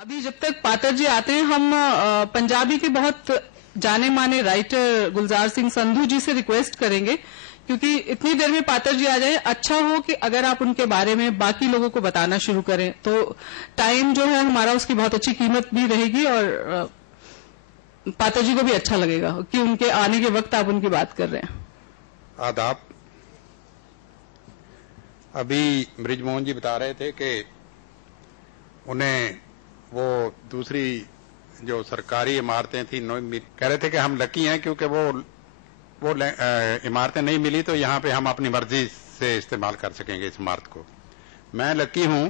अभी जब तक पातर जी आते हैं, हम पंजाबी के बहुत जाने माने राइटर गुलजार सिंह संधू जी से रिक्वेस्ट करेंगे, क्योंकि इतनी देर में पातर जी आ जाए, अच्छा हो कि अगर आप उनके बारे में बाकी लोगों को बताना शुरू करें तो टाइम जो है हमारा उसकी बहुत अच्छी कीमत भी रहेगी और पातर जी को भी अच्छा लगेगा कि उनके आने के वक्त आप उनकी बात कर रहे हैं। आदाब। अभी बृजमोहन जी बता रहे थे कि उन्हें वो दूसरी जो सरकारी इमारतें थी कह रहे थे कि हम लकी हैं क्योंकि वो इमारतें नहीं मिली तो यहाँ पे हम अपनी मर्जी से इस्तेमाल कर सकेंगे इस इमारत को। मैं लकी हूं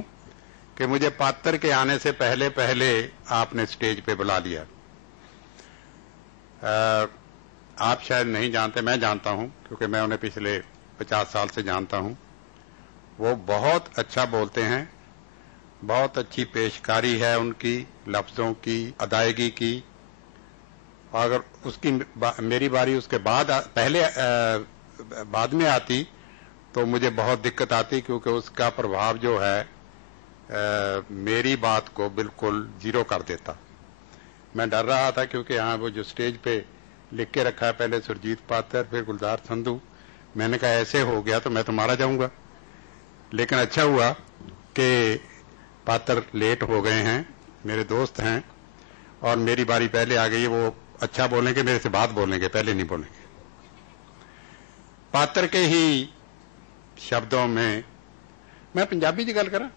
कि मुझे पातर के आने से पहले पहले आपने स्टेज पे बुला लिया। आप शायद नहीं जानते, मैं जानता हूं क्योंकि मैं उन्हें पिछले 50 साल से जानता हूं। वो बहुत अच्छा बोलते हैं, बहुत अच्छी पेशकारी है उनकी, लफ्जों की, अदायगी की। और अगर उसकी मेरी बारी उसके बाद पहले बाद में आती तो मुझे बहुत दिक्कत आती, क्योंकि उसका प्रभाव जो है मेरी बात को बिल्कुल जीरो कर देता। मैं डर रहा था क्योंकि यहाँ वो जो स्टेज पे लिख के रखा है, पहले सुरजीत पातर फिर गुलजार संधू, मैंने कहा ऐसे हो गया तो मैं तो मारा जाऊंगा। लेकिन अच्छा हुआ कि पातर लेट हो गए हैं, मेरे दोस्त हैं और मेरी बारी पहले आ गई। वो अच्छा बोलेंगे, मेरे से बात बोलेंगे, पहले नहीं बोलेंगे। पातर के ही शब्दों में मैं पंजाबी च गल करा,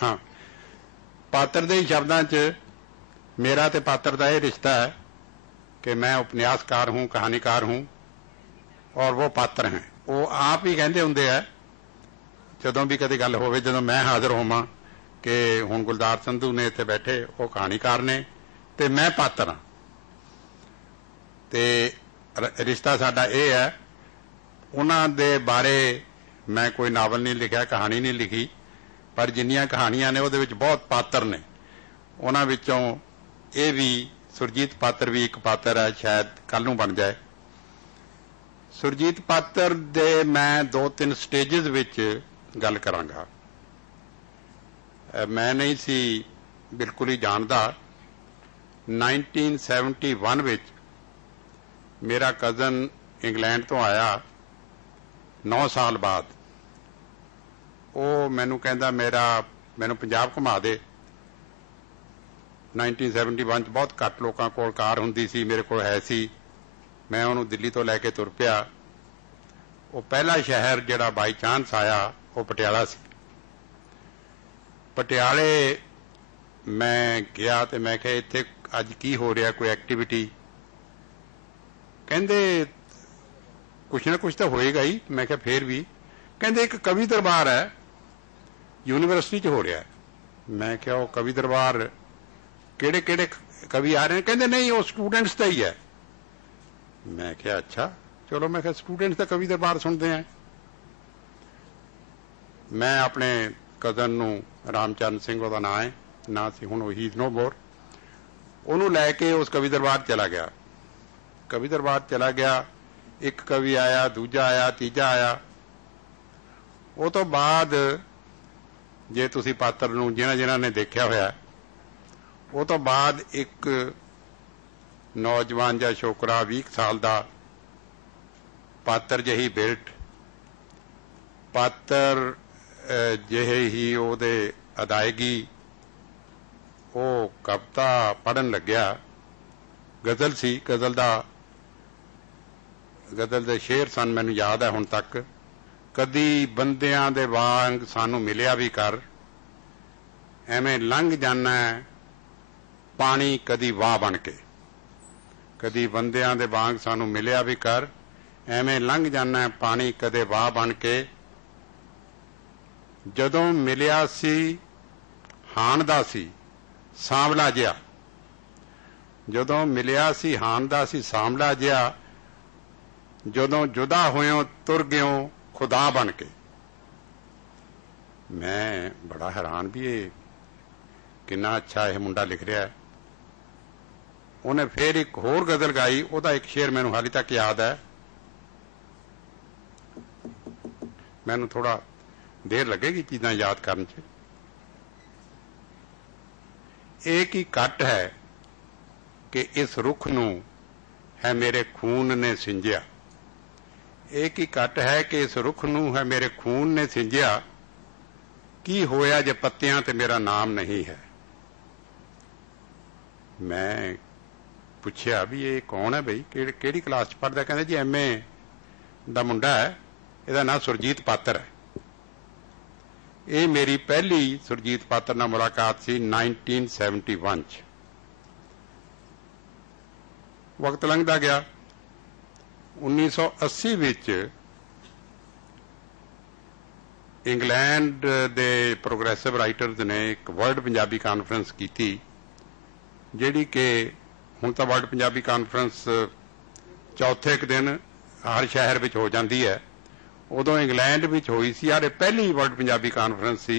हाँ, पातर के ही शब्दों च मेरा ते पातर का यह रिश्ता है कि मैं उपन्यासकार हूं, कहानीकार हूं और वो पात्र हैं। वो आप ही कहते होंगे है जदों भी कभी गल होवे, जदों मैं हाजिर होवां कि हुण गुलजार संधू ने इत्थे बैठे, वो कहानीकार ने ते मैं पात्र हाँ। ते रिश्ता साडा ये है। उन्हां दे बारे मैं कोई नावल नहीं लिखा, कहानी नहीं लिखी, पर जिन्नियां कहानियां ने उहदे विच बहुत पात्र ने। उन्हां विचों ये भी सुरजीत पात्र भी एक पात्र है, शायद कल नूं बन जाए। सुरजीत पात्र दे मैं 2-3 स्टेजेस विच गल करांगा। मैं नहीं सी बिल्कुल ही जानदा। 1971 विच मेरा कजन इंग्लैंड तो आया 9 साल बाद। वो मैनू कहंदा मैनू पंजाब घुमा दे। 1971 च बहुत घट लोगों को कार हुंदी सी, मेरे को है सी। मैं उन्होंने दिल्ली तो लैके तुर पिया। वो पहला शहर जिहड़ा बाई चांस आया वो पटियाला सी। पटियाले मैं गया तो मैं कहा इत्थे अज की हो रहा, कोई एक्टिविटी? कहंदे कुछ ना कुछ तो होएगा ही। मैं कहा फिर भी? कहंदे एक कवि दरबार है यूनिवर्सिटी च हो रहा है। मैं क्या वो कवि दरबार केड़े केड़े कवि आ रहे हैं? कहंदे नहीं वो स्टूडेंट्स का ही है। मैं क्या अच्छा चलो, मैं क्या स्टूडेंट्स का कवि दरबार सुनते हैं। मैं अपने कजन नू रामचरण सिंह ਉਹਦਾ ਨਾਂ है, ना सी हुण ही इज नो मोर, ਉਹਨੂੰ ਲੈ ਕੇ उस कवि दरबार चला गया। कवि दरबार चला गया, एक कवि आया, दूजा आया, तीजा आया। वो तो बाद जे तुसी पात्र नू जिन्हां ने देखिया होया, वो तो बाद एक नौजवान जा छोकरा 20 साल का पात्र जही बिल्ट, पात्र ਜਿਹੇ ही ਉਹਦੇ अदायगी, वो कविता पढ़न लग्या। गजल सी, गजल दे शेर सन, मैनू याद है हुण तक। कदी बंदियां दे वांग सानू मिलिया भी कर, एवें लंघ जाना पानी कदी वाह बन के। कदी बंदियां दे वांग सानू मिलिया भी कर, एवें लंघ जाना पानी कदे वाह बन के। जदों मिलिया सी हान दा सी सांवला जिहा, जदों मिलिया सी हान दा सी सांवला जिहा, जदों जुदा होयों तुर गयों खुदा बन के। मैं बड़ा हैरान भी ये कितना अच्छा यह मुंडा लिख रहा है। उन्हें फिर एक होर गजल गाई, ਉਹਦਾ एक शेर मैनू हाली तक याद है। मैनू थोड़ा देर लगेगी चीज़ां याद करन च। एक ही कट है कि इस रुख नूं है मेरे खून ने सिंजिया। एक ही कट है कि इस रुख नूं है मेरे खून ने सिंजिया, की होया जे पत्तियां ते मेरा नाम नहीं है। मैं पुछया भी ये कौन है बई, केड़ी क्लास च पढ़दा? कहंदे जी MA दा मुंडा है, इहदा नाम सुरजीत पात्र है। ये मेरी पहली सुरजीत पात्र नाल मुलाकात सी 1971 च। वक्त लंघदा गया। 1980 विच इंग्लैंड दे प्रोग्रेसिव राइटर्स ने एक वर्ल्ड पंजाबी कानफ्रेंस की, जिहड़ी कि हुण तां वर्ल्ड पंजाबी कानफ्रेंस चौथे दिन हर शहर विच हो जाती है। उदों इंग्लैंड विच होई सी, यार पहली वर्ल्ड पंजाबी कानफ्रेंस सी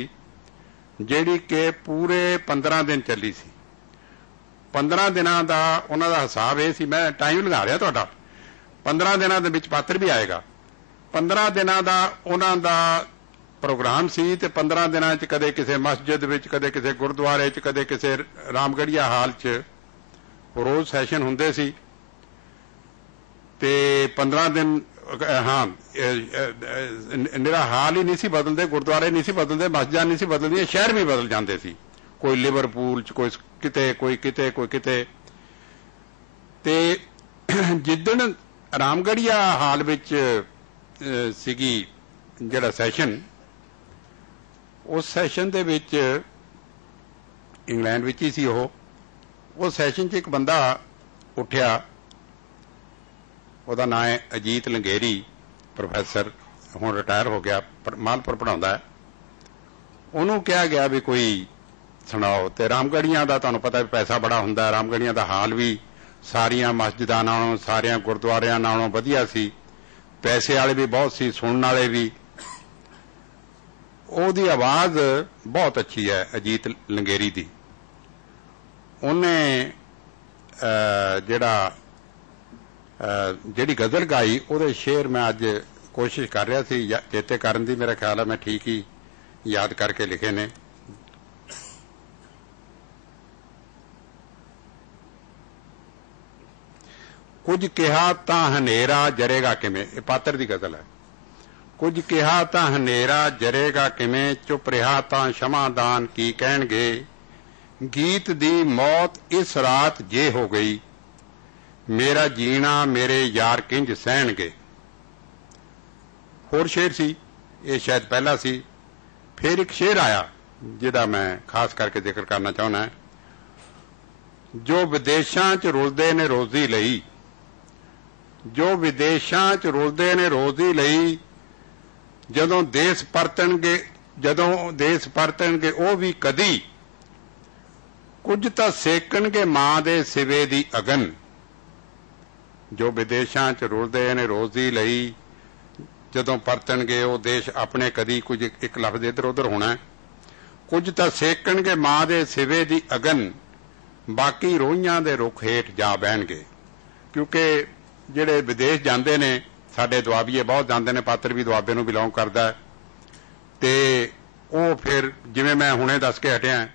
जिहड़ी कि पूरे 15 दिन चली सी। 15 दिनां दा उन्हां दा हिसाब ये सी, मैं टाइम लगा रिहा तुहाडा, 15 दिनां दे विच पात्र भी आएगा। 15 दिनां दा उन्हां दा प्रोग्राम सी ते 15 दिनां च कदे किसी मस्जिद विच, कदे किसी गुरुद्वारे च, कदे किसी रामगढ़िया हाल च रोज सैशन हुंदे सी। ते 15 दिन हाँ निरा हाल ही नहीं सी बदलते, गुरुद्वारे नहीं सी बदलते, मस्जिदां नहीं सी बदलदियां, शहर भी बदल जाते सी। कोई लिवरपूल च, कोई किते, कोई किते, कोई किते। ते जिदन रामगढ़िया हाल विच सीगी जिहड़ा सैशन, उस सैशन दे विच इंग्लैंड विच ही सी वो सैशन च एक बंदा उठिया, ਉਹਦਾ ਨਾਂ है अजीत लंगेरी, प्रोफैसर, ਹੁਣ रिटायर हो गया, मालपुर पढ़ाਉਂਦਾ है। ਉਹਨੂੰ ਕਿਹਾ ਗਿਆ ਵੀ ਕੋਈ ਸੁਣਾਓ। ਤੇ ਰਾਮਗੜੀਆਂ ਦਾ ਤੁਹਾਨੂੰ ਪਤਾ ਵੀ ਪੈਸਾ ਬੜਾ ਹੁੰਦਾ, ਰਾਮਗੜੀਆਂ ਦਾ ਹਾਲ ਵੀ ਸਾਰੀਆਂ ਮਸਜਿਦਾਂ ਨਾਲੋਂ, ਸਾਰਿਆਂ ਗੁਰਦੁਆਰਿਆਂ ਨਾਲੋਂ ਵਧੀਆ ਸੀ, ਪੈਸੇ ਵਾਲੇ ਵੀ ਬਹੁਤ ਸੀ, ਸੁਣਨ ਵਾਲੇ ਵੀ। ਉਹਦੀ ਆਵਾਜ਼ ਬਹੁਤ ਅੱਛੀ ਹੈ ਅਜੀਤ ਲੰਗੇਰੀ ਦੀ। ਉਹਨੇ ਜਿਹੜੀ गजल गाई, ਉਹਦੇ शेर मैं अज कोशिश कर रहा सी चेते करन दी, मेरा ख्याल है मैं ठीक ही याद करके लिखे ने। कुछ कहा तां हनेरा जरेगा किवें, ये पात्र दी गजल है। कुछ कहा तां हनेरा जरेगा किवें, चुप रहा तां क्षमादान की कहणगे, गीत दी मौत इस रात जे हो गई, मेरा जीना मेरे यार किंज सहणगे। होर शेर सी, ये शायद पहला सी। फिर एक शेर आया जिहदा मैं खास करके जिक्र करना चाहना है। जो विदेशां च रुलदे ने रोजी लई, जो विदेशां च रुलदे ने रोजी लई, जदों देश परतणगे ਉਹ भी कदी, कुछ तां सेकणगे मां दे सिवे दी अगन। जो विदेशां च रुलदे ने रोजी लई, जदों परतणगे ਉਹ देश अपने कदी, कुछ एक लफ्ज इधर उधर होना है। कुछ तां सेकणगे मां दे सिवे दी अगन, बाकी रोहियां दे रुख हेठ जा बहणगे। क्योंकि ਜਿਹੜੇ विदेश ਜਾਂਦੇ ਨੇ, ਸਾਡੇ ਦੁਆਬੀਏ ਬਹੁਤ ਜਾਂਦੇ ਨੇ, ਪਾਤਰ ਵੀ ਦੁਆਬੇ ਨੂੰ ਬਿਲੋਂਗ ਕਰਦਾ, ਤੇ ਉਹ ਫਿਰ ਜਿਵੇਂ ਮੈਂ ਹੁਣੇ ਦੱਸ ਕੇ ਹਟਿਆ